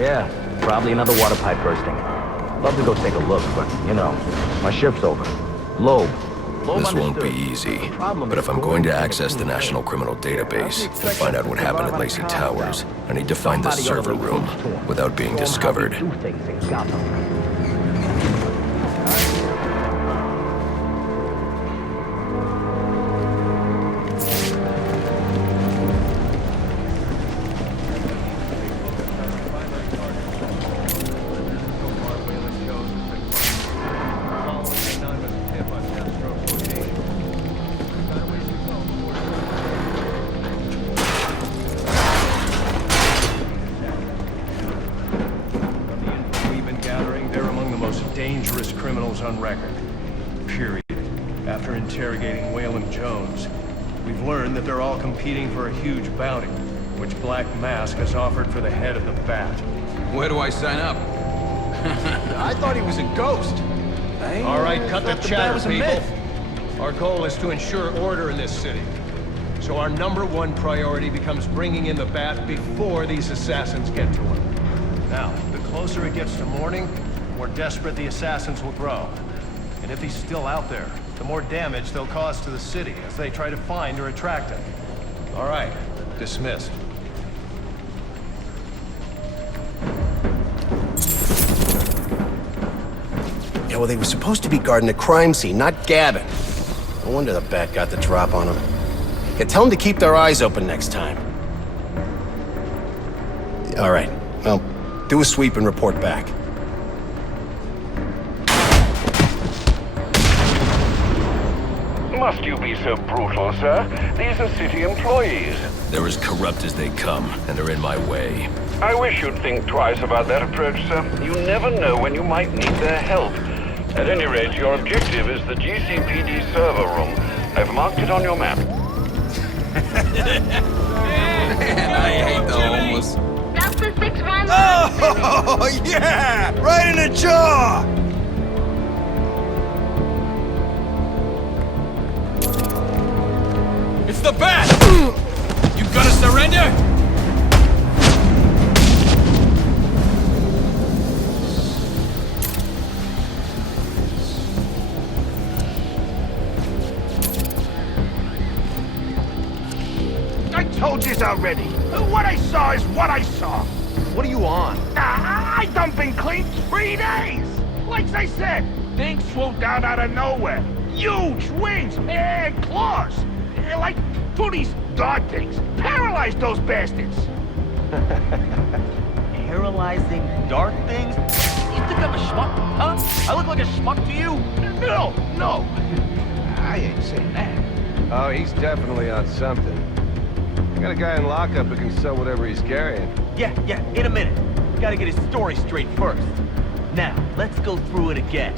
Yeah, probably another water pipe bursting. Love to go take a look, but, you know, my shift's over. Loeb. This won't be easy, but if I'm going to access the National Criminal Database and find out what happened at Lacey Towers, I need to find the server room without being discovered. Dangerous criminals on record. Period. After interrogating Whalen Jones, we've learned that they're all competing for a huge bounty, which Black Mask has offered for the head of the Bat. Where do I sign up? I thought he was a ghost. All right, cut the chatter, people. Our goal is to ensure order in this city. So our #1 priority becomes bringing in the Bat before these assassins get to him. Now, the closer it gets to morning, the more desperate the assassins will grow. And if he's still out there, the more damage they'll cause to the city as they try to find or attract him. All right, dismissed. Yeah, well, they were supposed to be guarding the crime scene, not gabbing. No wonder the Bat got the drop on them. Yeah, tell them to keep their eyes open next time. All right, well, do a sweep and report back. Must you be so brutal, sir? These are city employees. They're as corrupt as they come, and they're in my way. I wish you'd think twice about that approach, sir. You never know when you might need their help. At any rate, your objective is the GCPD server room. I've marked it on your map. Man, I hate the homeless. Delta 611. Oh, yeah! Right in the jaw! It's the Bat! You gonna surrender? I told yous already. What I saw is what I saw. What are you on? I done been clean 3 days. Like I said, things swooped down out of nowhere. Huge wings and claws. Like two these dog things. Paralyzed those bastards. Paralyzing dark things? You think I'm a schmuck, huh? I look like a schmuck to you? No. I ain't saying that. Oh, he's definitely on something. Got a guy in lockup who can sell whatever he's carrying. Yeah, in a minute. Gotta get his story straight first. Now, let's go through it again.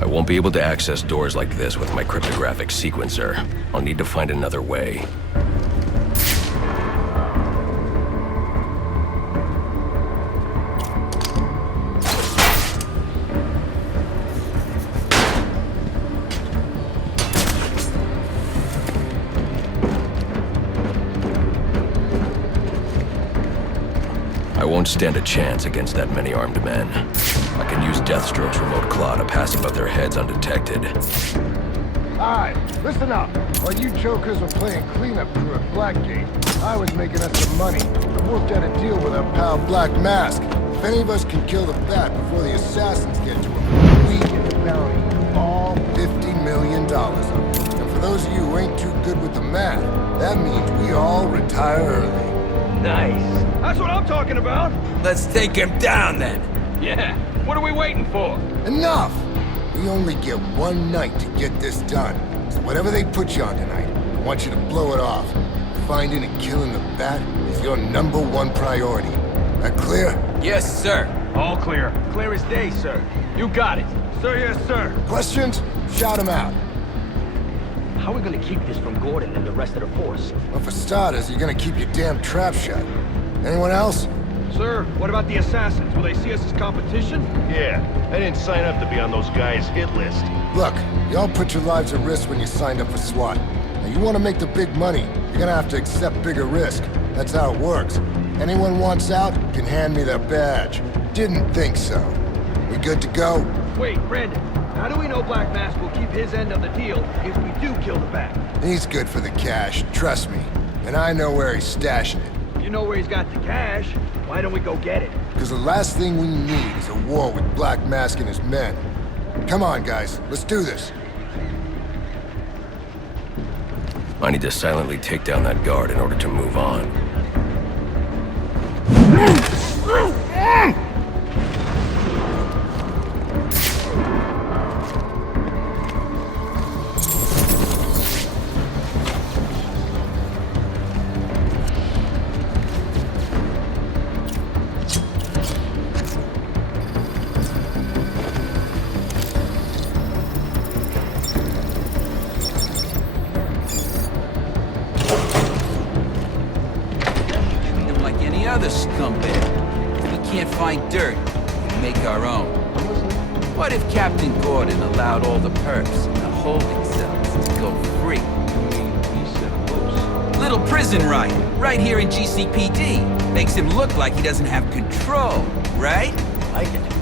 I won't be able to access doors like this with my cryptographic sequencer. I'll need to find another way. I won't stand a chance against that many armed men. I can use Deathstroke's remote claw to pass above their heads undetected. Alright, listen up. While you jokers were playing cleanup crew at Blackgate, I was making us some money. I worked out a deal with our pal Black Mask. If any of us can kill the Bat before the assassins get to him, we get the bounty. All $50 million of it. And for those of you who ain't too good with the math, that means we all retire early. Nice. That's what I'm talking about. Let's take him down then. Yeah. What are we waiting for? Enough! We only get one night to get this done. So whatever they put you on tonight, I want you to blow it off. Finding and killing the Bat is your #1 priority. That clear? Yes, sir. All clear. Clear as day, sir. You got it. Sir, yes, sir. Questions? Shout them out. How are we gonna keep this from Gordon and the rest of the force? Well, for starters, you're gonna keep your damn trap shut. Anyone else? Sir, what about the assassins? Will they see us as competition? Yeah, I didn't sign up to be on those guys' hit list. Look, y'all put your lives at risk when you signed up for SWAT. Now you want to make the big money, you're gonna have to accept bigger risk. That's how it works. Anyone wants out can hand me their badge. Didn't think so. We good to go? Wait, Brandon, how do we know Black Mask will keep his end of the deal if we do kill the Bat? He's good for the cash, trust me. And I know where he's stashing it. You know where he's got the cash. Why don't we go get it? Because the last thing we need is a war with Black Mask and his men. Come on, guys, let's do this. I need to silently take down that guard in order to move on. Other scumbag. If we can't find dirt, we make our own. What if Captain Gordon allowed all the perps in the holding cells to go free? Little prison riot, right here in GCPD. Makes him look like he doesn't have control, right? I like it.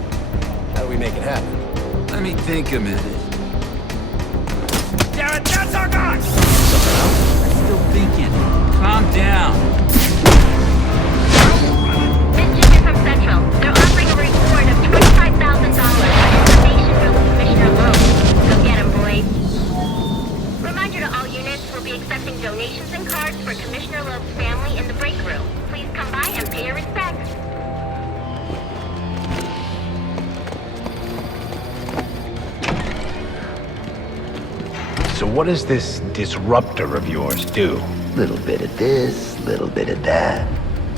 How do we make it happen? Let me think a minute. Damn it, that's our guy! I'm still thinking. Calm down. Central. They're offering a reward of $25,000 for information from Commissioner Lowe. Go get him, boys. Reminder to all units, we'll be accepting donations and cards for Commissioner Lowe's family in the break room. Please come by and pay your respects. So what does this disruptor of yours do? Little bit of this, little bit of that.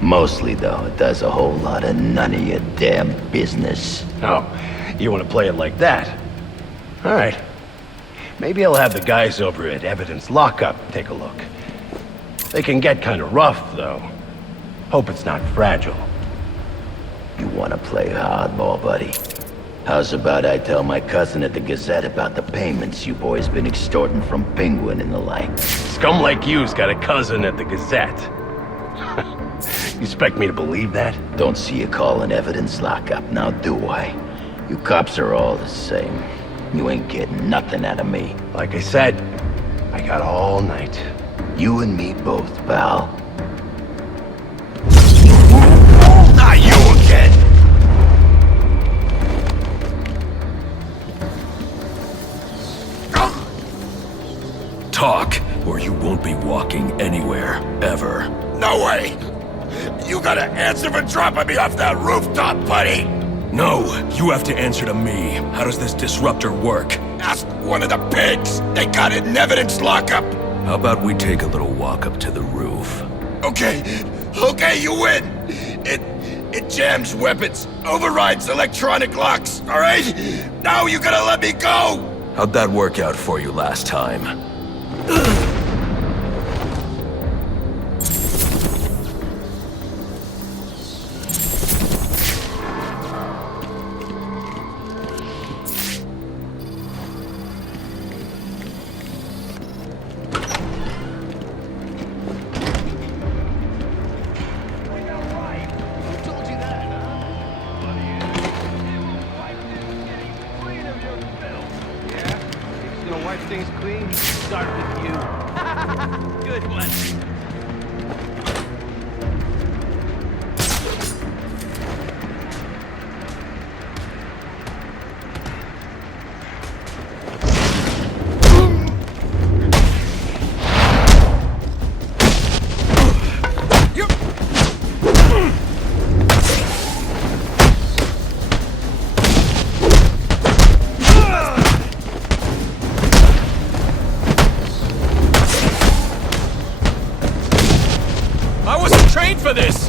Mostly, though, it does a whole lot of none of your damn business. Oh, you want to play it like that? All right. Maybe I'll have the guys over at Evidence Lockup take a look. They can get kind of rough, though. Hope it's not fragile. You want to play hardball, buddy? How's about I tell my cousin at the Gazette about the payments you boys been extorting from Penguin and the like? Scum like you's got a cousin at the Gazette. You expect me to believe that? Don't see you calling Evidence Lockup, now do I? You cops are all the same. You ain't getting nothing out of me. Like I said, I got all night. You and me both, pal. Not you again! Talk, or you won't be walking anywhere, ever. No way! You gotta answer for dropping me off that rooftop, buddy! No, you have to answer to me. How does this disruptor work? Ask one of the pigs! They got it in Evidence Lockup! How about we take a little walk up to the roof? Okay, you win! It jams weapons, overrides electronic locks, alright? Now you gotta let me go! How'd that work out for you last time? Wipe things clean? Start with you. Good one. For this!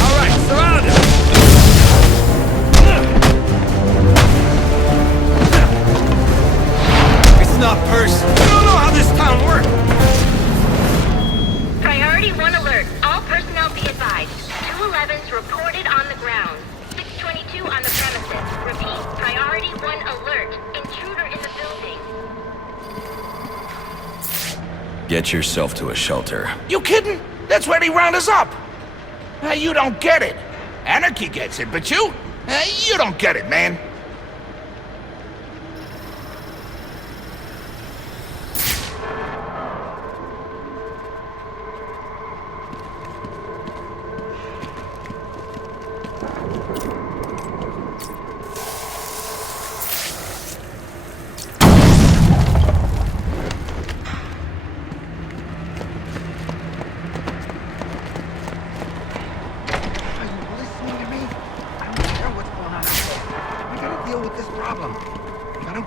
Alright, surround him! 211's reported on the ground. 622 on the premises. Repeat, priority 1 alert. Intruder in the building. Get yourself to a shelter. You kidding? That's where they round us up. You don't get it. Anarchy gets it, but you don't get it, man.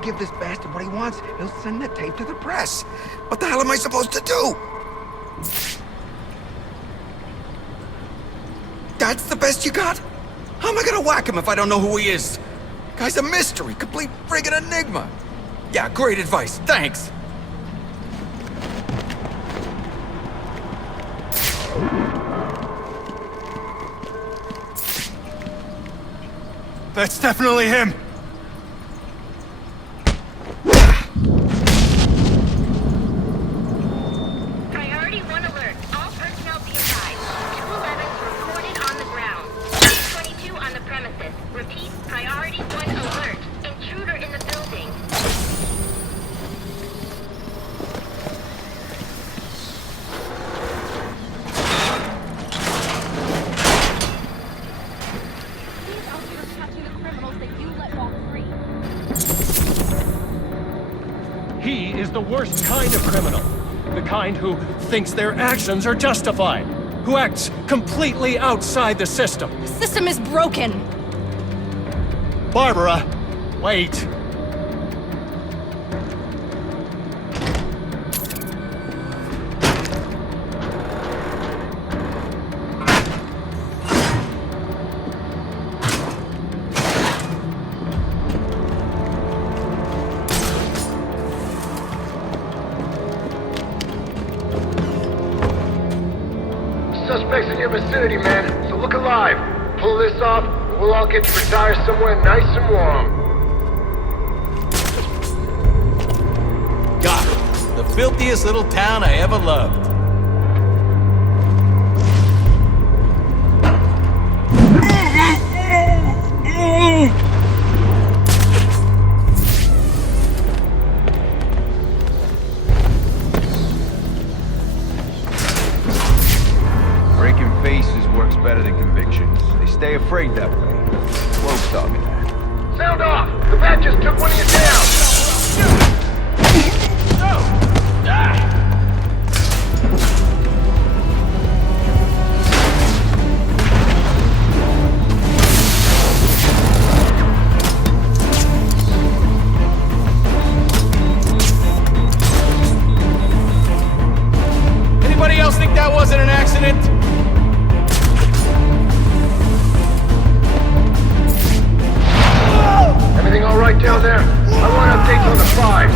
Give this bastard what he wants, he'll send the tape to the press. What the hell am I supposed to do? That's the best you got? How am I gonna whack him if I don't know who he is? Guy's a mystery, complete friggin' enigma. Yeah, great advice, thanks. That's definitely him. He is the worst kind of criminal. The kind who thinks their actions are justified. Who acts completely outside the system. The system is broken. Barbara, wait. Suspects in your vicinity, man, so look alive. Pull this off, and we'll all get to retire somewhere nice and warm. Gotham, the filthiest little town I ever loved. Better than convictions. They stay afraid that way. Woke taught me that. Sound off! The bat just took one of you down! Anybody else think that wasn't an accident? Everything all right down there? I want updates on the 5.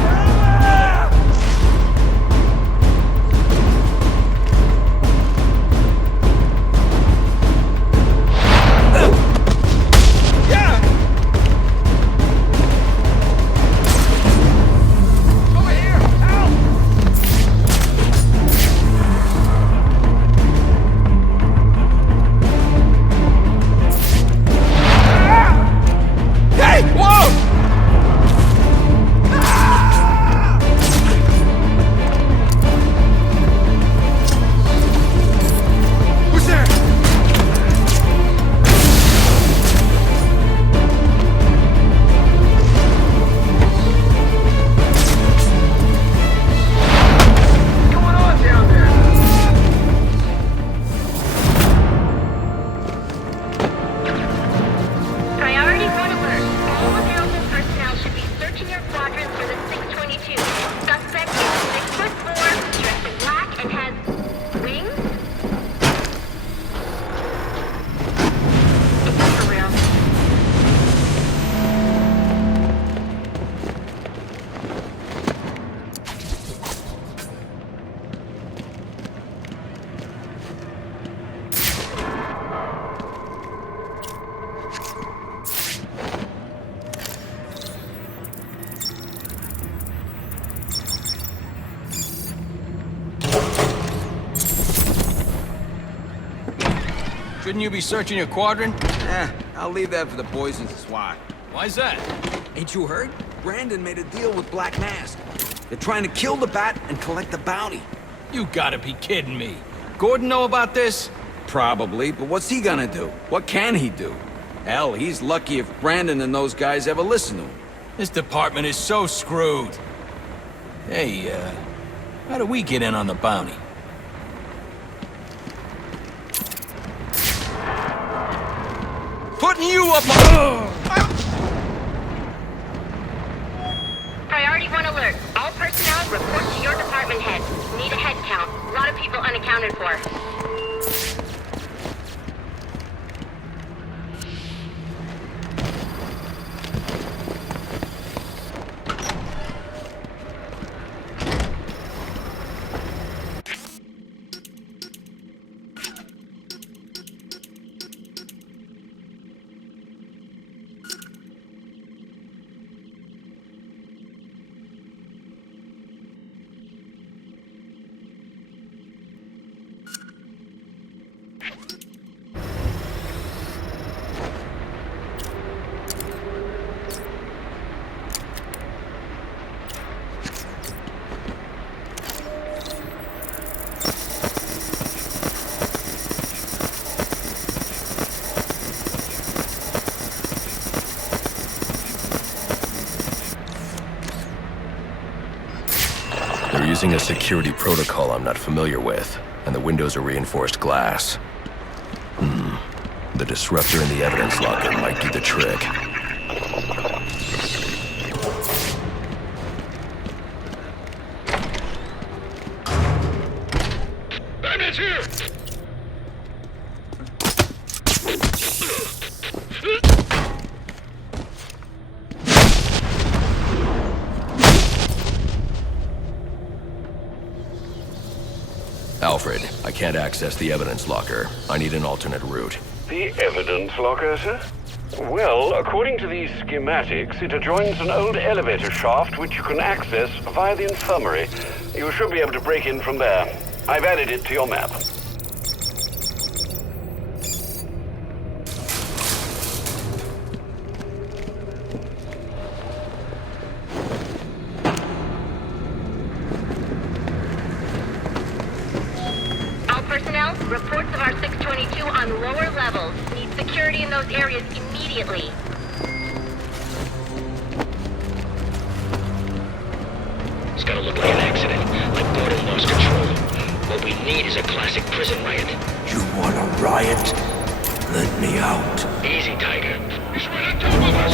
Shouldn't you be searching your quadrant? I'll leave that for the boys in SWAT. Why's that? Ain't you heard? Brandon made a deal with Black Mask. They're trying to kill the Bat and collect the bounty. You gotta be kidding me. Gordon know about this? Probably, but what's he gonna do? What can he do? Hell, he's lucky if Brandon and those guys ever listen to him. This department is so screwed. Hey, how do we get in on the bounty? Putting you up on... Priority 1 alert. All personnel report to your department head. Need a head count. A lot of people unaccounted for. They're using a security protocol I'm not familiar with, and the windows are reinforced glass. The disruptor in the evidence locker might do the trick. Bandits here! Alfred, I can't access the evidence locker. I need an alternate route. The evidence locker, sir? Well, according to these schematics, it adjoins an old elevator shaft which you can access via the infirmary. You should be able to break in from there. I've added it to your map. Personnel, reports of our 622 on lower levels. Need security in those areas immediately. It's gonna look like an accident, like Gordon lost control. What we need is a classic prison riot. You want a riot? Let me out. Easy, Tiger. He's right on top of us!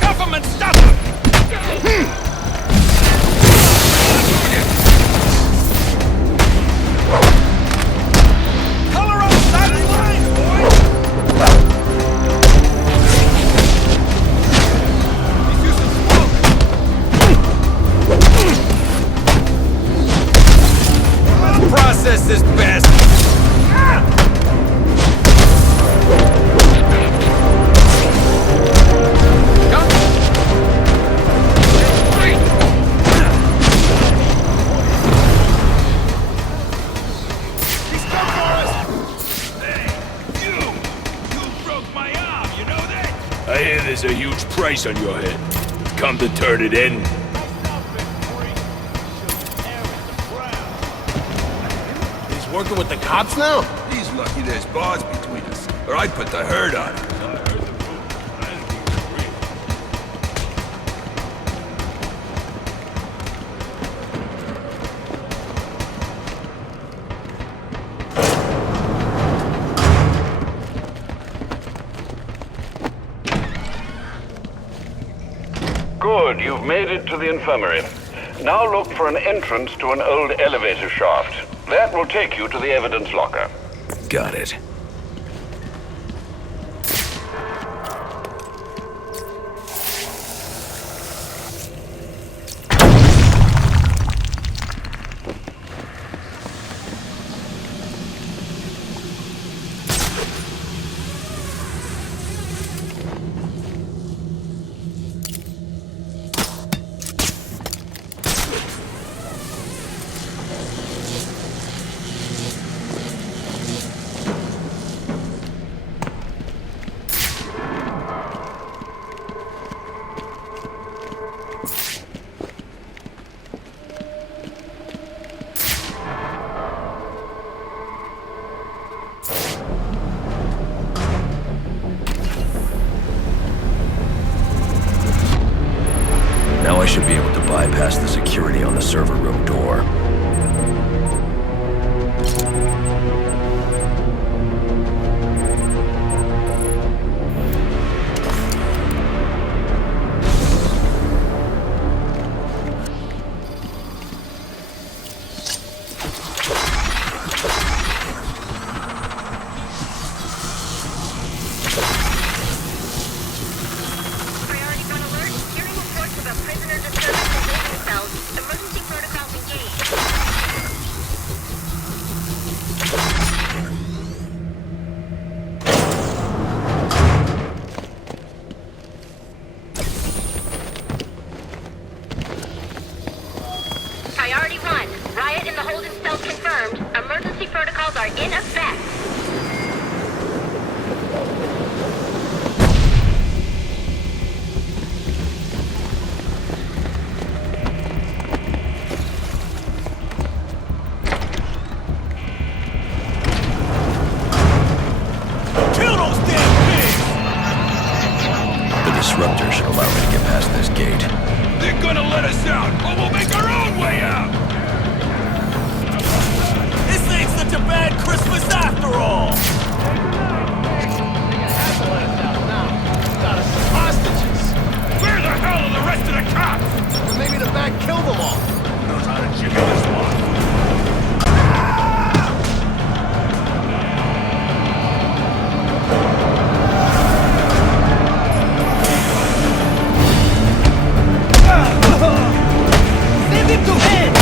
Government, stop him! Color on the side of the lines, boys! He's using smoke! Process this bastard! I hear there's a huge price on your head. Come to turn it in. He's working with the cops now? He's lucky there's bars between us, or I'd put the herd on him. Good, you've made it to the infirmary. Now look for an entrance to an old elevator shaft. That will take you to the evidence locker. Got it. past the security on the server room door. Priority 1. Riot in the holding cell confirmed. Emergency protocols are in effect. Kill those damn pigs! The disruptor should allow me to get past this gate. They're gonna let us out, or we'll make our own way out! This ain't such a bad Christmas after all! Got us some hostages. Where the hell are the rest of the cops? Or maybe the bag killed them all. Knows how to jiggle this one. Send him to him!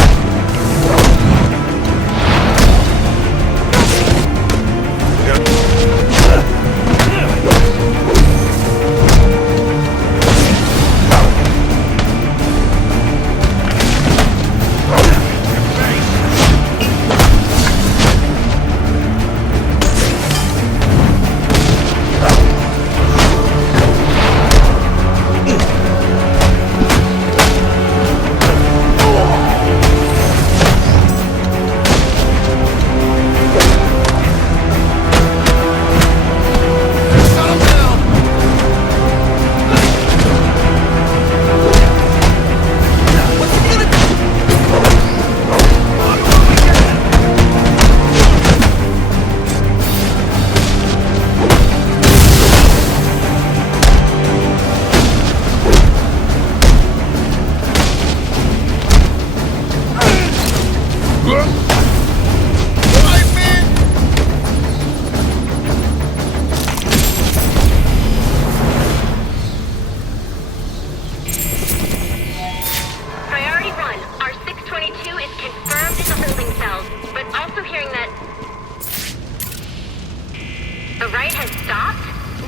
The riot has stopped?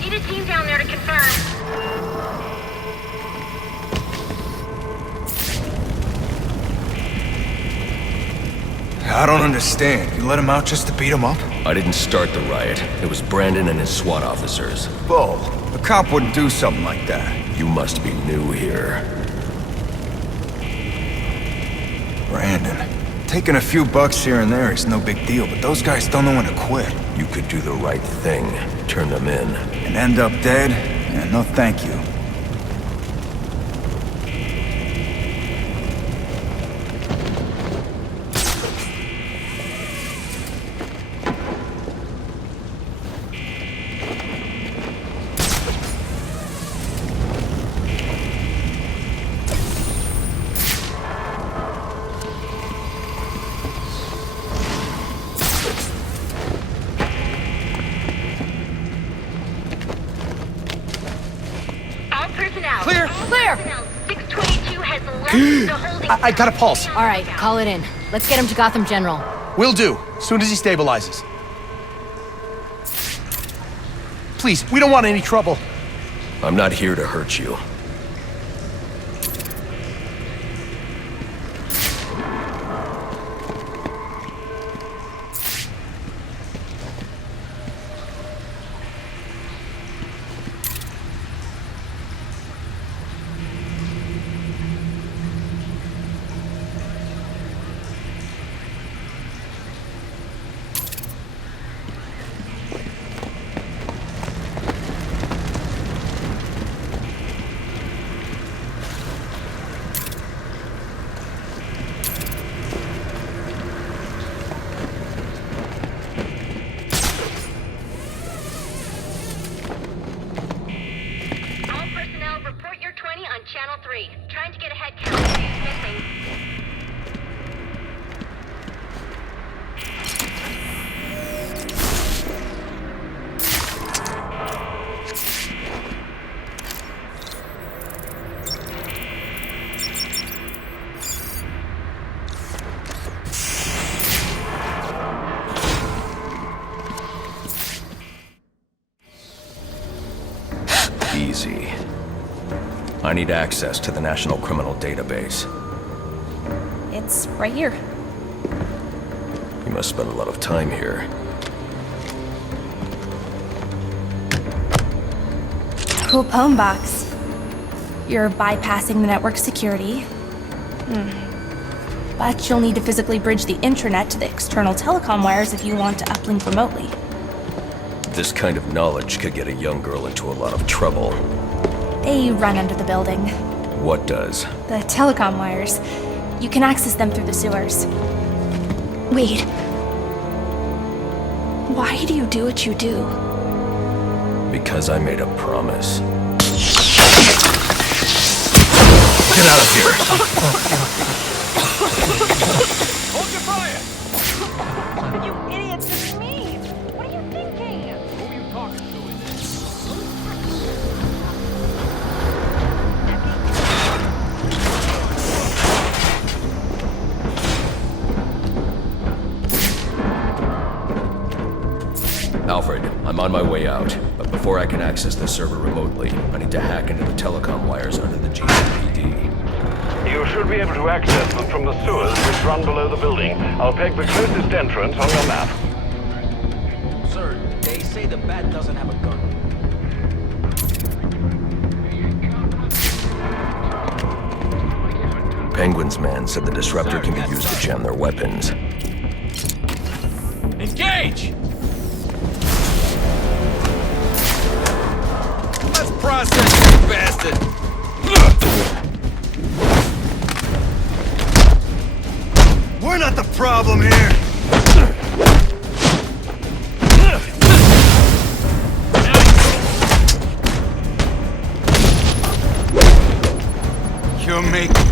Need a team down there to confirm. I don't understand. You let him out just to beat him up? I didn't start the riot. It was Brandon and his SWAT officers. Bull. A cop wouldn't do something like that. You must be new here. Brandon. Taking a few bucks here and there is no big deal, but those guys don't know when to quit. You could do the right thing. Turn them in. And end up dead? Yeah, no thank you. Clear! Clear! 622 has left the holding... I got a pulse. All right, call it in. Let's get him to Gotham General. Will do, soon as he stabilizes. Please, we don't want any trouble. I'm not here to hurt you. 3. Trying to get a head count. Missing. Easy. I need access to the National Criminal Database. It's right here. You must spend a lot of time here. Cool poem box. You're bypassing the network security. But you'll need to physically bridge the intranet to the external telecom wires if you want to uplink remotely. This kind of knowledge could get a young girl into a lot of trouble. They run under the building. What does? The telecom wires. You can access them through the sewers. Wait. Why do you do what you do? Because I made a promise. Get out of here! Hold your fire! You idiots, it's me! What are you thinking? Who are you talking to in this? Alfred, I'm on my way out, but before I can access the server remotely, I need to hack into the telecom wires under the GCPD. You should be able to access them from the sewers which run below the building. I'll peg the closest entrance on your map. Sir, they say the bat doesn't have a gun. Penguin's man said the disruptor can be used to jam their weapons. Engage! Let's process this bastard! We're not the problem here! You're making...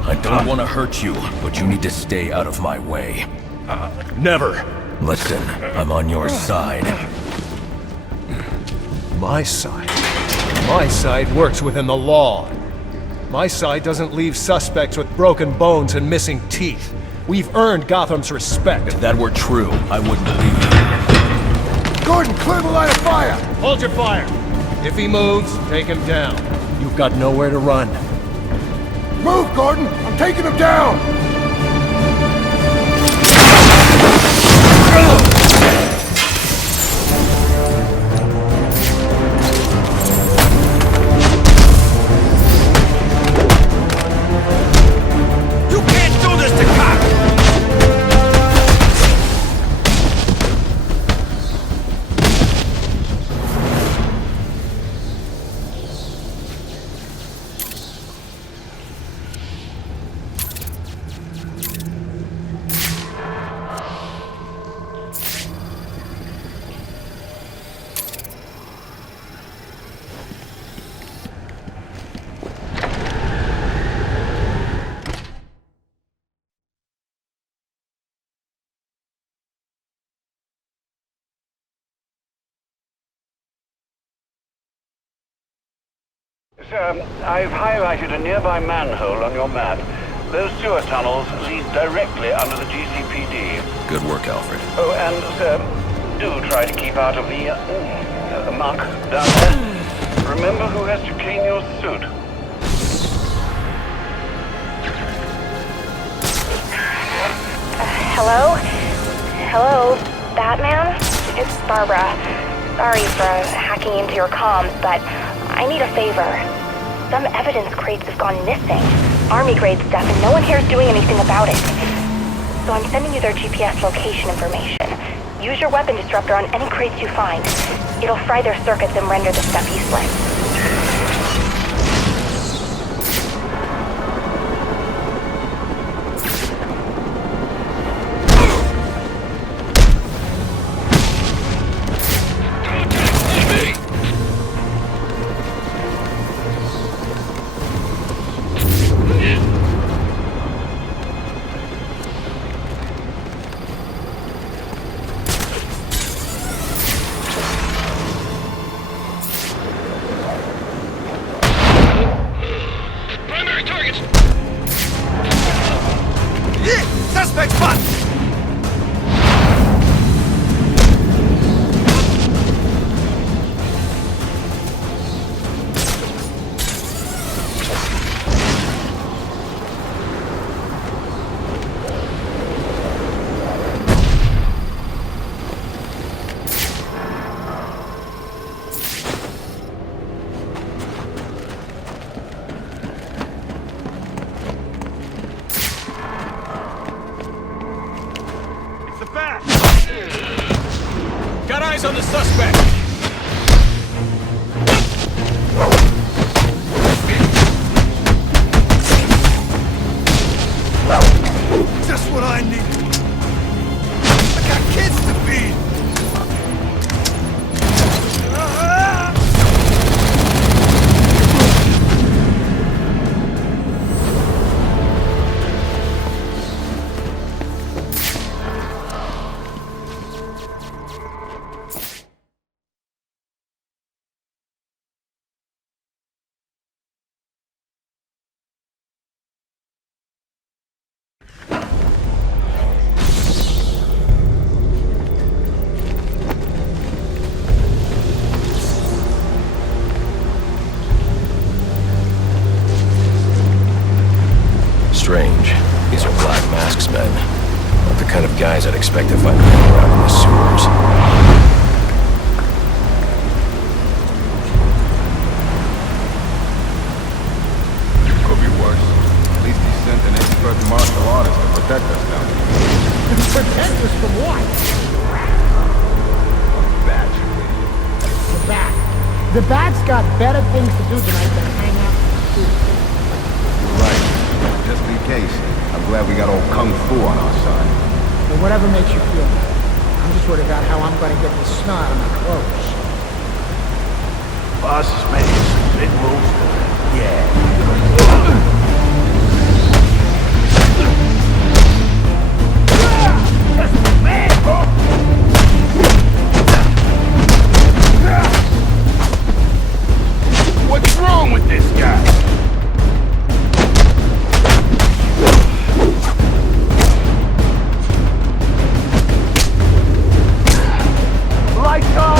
I don't want to hurt you, but you need to stay out of my way. Never. Listen, I'm on your side. My side? My side works within the law. My side doesn't leave suspects with broken bones and missing teeth. We've earned Gotham's respect. If that were true, I wouldn't believe you. Gordon, clear the line of fire! Hold your fire. If he moves, take him down. You've got nowhere to run. Move, Gordon! I'm taking him down! You can't do this to cops! Sir, I've highlighted a nearby manhole on your map. Those sewer tunnels lead directly under the GCPD. Good work, Alfred. Oh, and, sir, do try to keep out of the muck down there. Remember who has to clean your suit. Hello? Hello, Batman? It's Barbara. Sorry for hacking into your comms, but I need a favor. Some evidence crates have gone missing. Army-grade stuff, and no one here is doing anything about it. So I'm sending you their GPS location information. Use your weapon disruptor on any crates you find. It'll fry their circuits and render the stuff useless. Suspect spot! Got eyes on the suspect! Just what I need. I got kids to feed. Strange. These are Black Mask's men. Not the kind of guys I'd expect to find hanging around in the sewers. Could be worse. At least he sent an expert martial artist to protect us down here. Protect us from what? A bat, you idiot. The bat. The bat's got better things to do tonight than hang out in the street. You're right. Just in case. I'm glad we got old Kung Fu on our side. Or whatever makes you feel better. I'm just worried about how I'm going to get this snot on my clothes. Boss is making some big moves. Yeah. What's wrong with this guy? Lights on!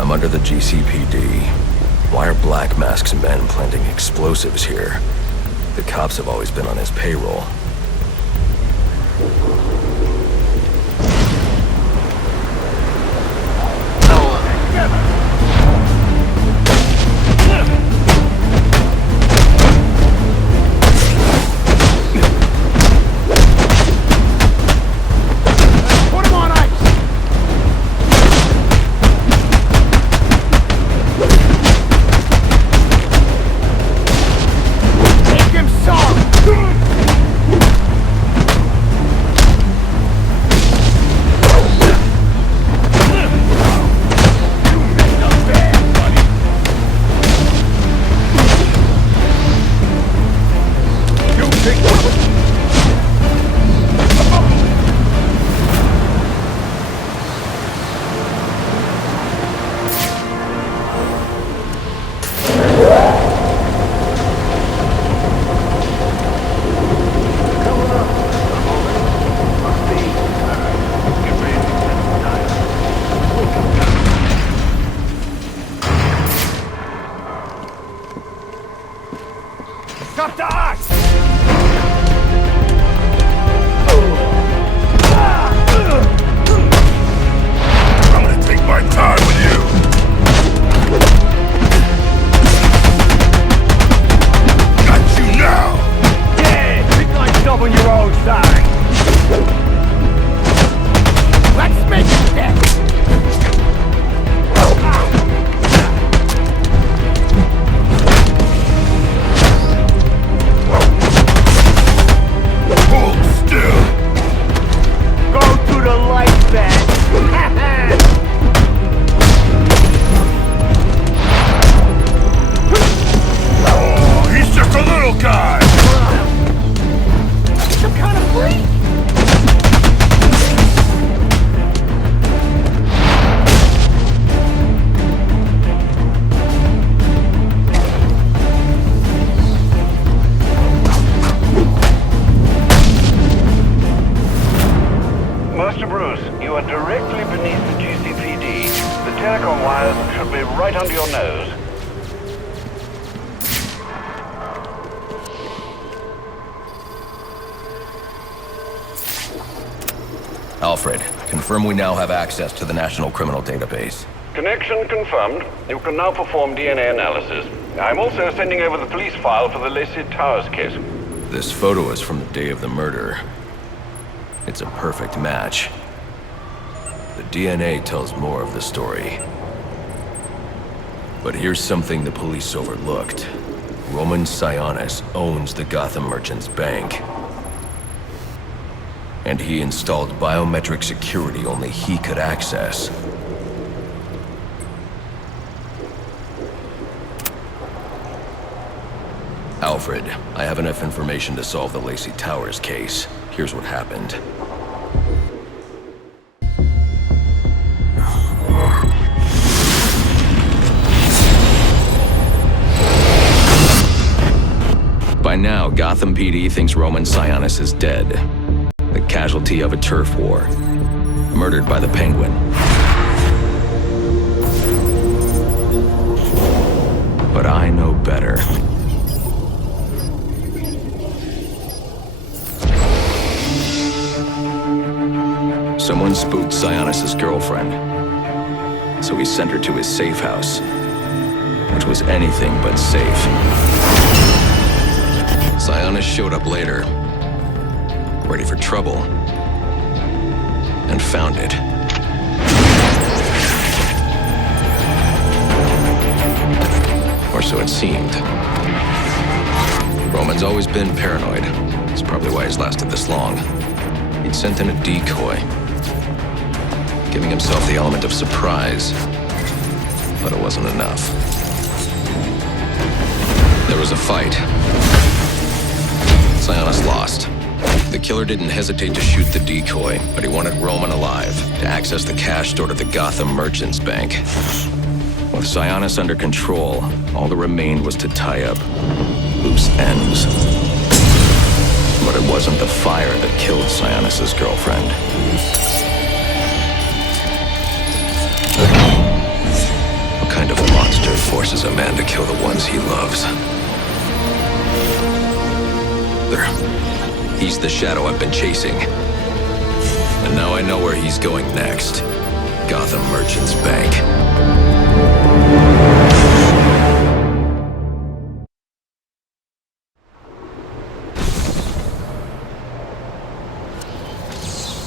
I'm under the GCPD. Why are Black Mask's men planting explosives here? The cops have always been on his payroll. Alfred, confirm we now have access to the National Criminal Database. Connection confirmed. You can now perform DNA analysis. I'm also sending over the police file for the Lacey Towers case. This photo is from the day of the murder. It's a perfect match. The DNA tells more of the story. But here's something the police overlooked. Roman Sionis owns the Gotham Merchants Bank. And he installed biometric security only he could access. Alfred, I have enough information to solve the Lacey Towers case. Here's what happened. By now, Gotham PD thinks Roman Sionis is dead. The casualty of a turf war. Murdered by the Penguin. But I know better. Someone spooked Sionis' girlfriend. So he sent her to his safe house. Which was anything but safe. Sionis showed up later. Ready for trouble. And found it. Or so it seemed. Roman's always been paranoid. That's probably why he's lasted this long. He'd sent in a decoy, giving himself the element of surprise. But it wasn't enough. There was a fight. Sionis lost. The killer didn't hesitate to shoot the decoy, but he wanted Roman alive to access the cash stored at the Gotham Merchants Bank. With Sionis under control, all that remained was to tie up loose ends. But it wasn't the fire that killed Sionis' girlfriend. the shadow I've been chasing. And now I know where he's going next. Gotham Merchants Bank.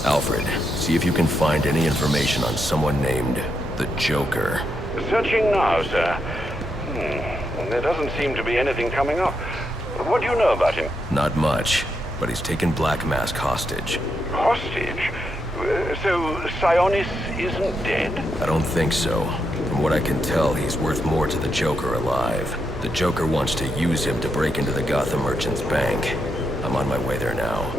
Alfred, see if you can find any information on someone named the Joker. Searching now, sir. There doesn't seem to be anything coming up. What do you know about him? Not much, but he's taken Black Mask hostage. Hostage? So Sionis isn't dead? I don't think so. From what I can tell, he's worth more to the Joker alive. The Joker wants to use him to break into the Gotham Merchants Bank. I'm on my way there now.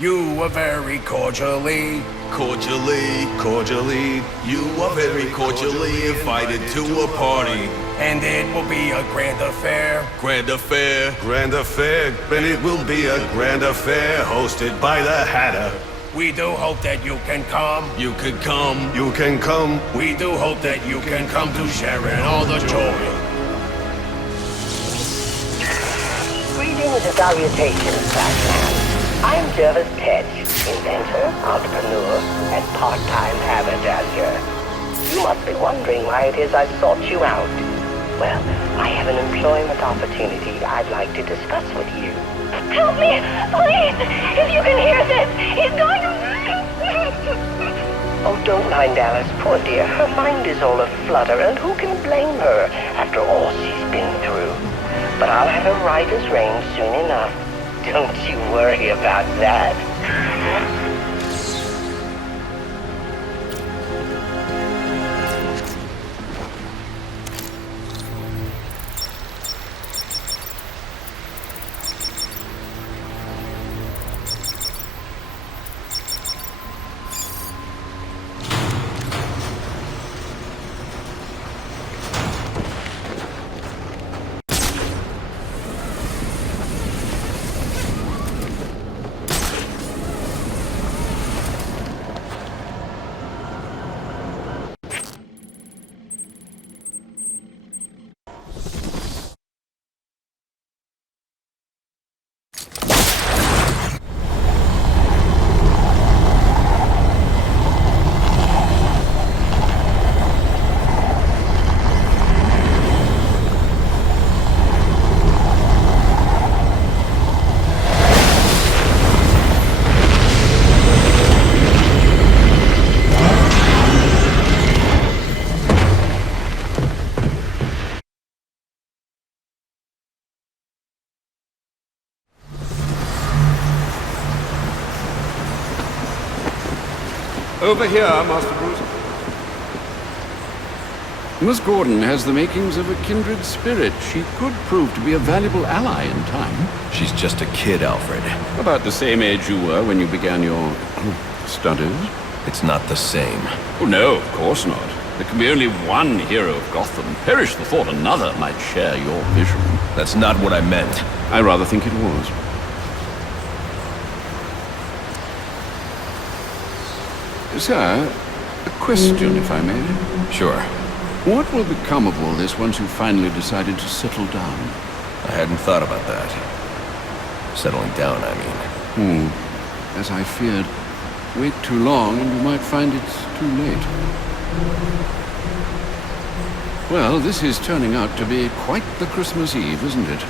You are very cordially, you are very cordially invited to a party. and it will be a grand affair. Grand affair, and it will be a grand affair hosted by the Hatter. We do hope that you can come. You can come. We do hope that you can come to share in all the joy. Greetings and salutations, Batman. I'm Jervis Tetch, inventor, entrepreneur, and part-time haberdasher. You must be wondering why it is I've sought you out. Well, I have an employment opportunity I'd like to discuss with you. Help me! Please! If you can hear this, he's going to... Oh, don't mind Alice, poor dear. Her mind is all aflutter, and who can blame her after all she's been through? But I'll have her right as rain soon enough. Don't you worry about that. Over here, Master Bruce. Miss Gordon has the makings of a kindred spirit. She could prove to be a valuable ally in time. She's just a kid, Alfred. About the same age you were when you began your studies. It's not the same. Oh, no, of course not. There can be only one hero of Gotham. Perish the thought another might share your vision. That's not what I meant. I rather think it was. Sir, a question, if I may. Sure. What will become of all this once you've finally decided to settle down? I hadn't thought about that. Settling down, I mean. As I feared. Wait too long and you might find it's too late. Well, this is turning out to be quite the Christmas Eve, isn't it?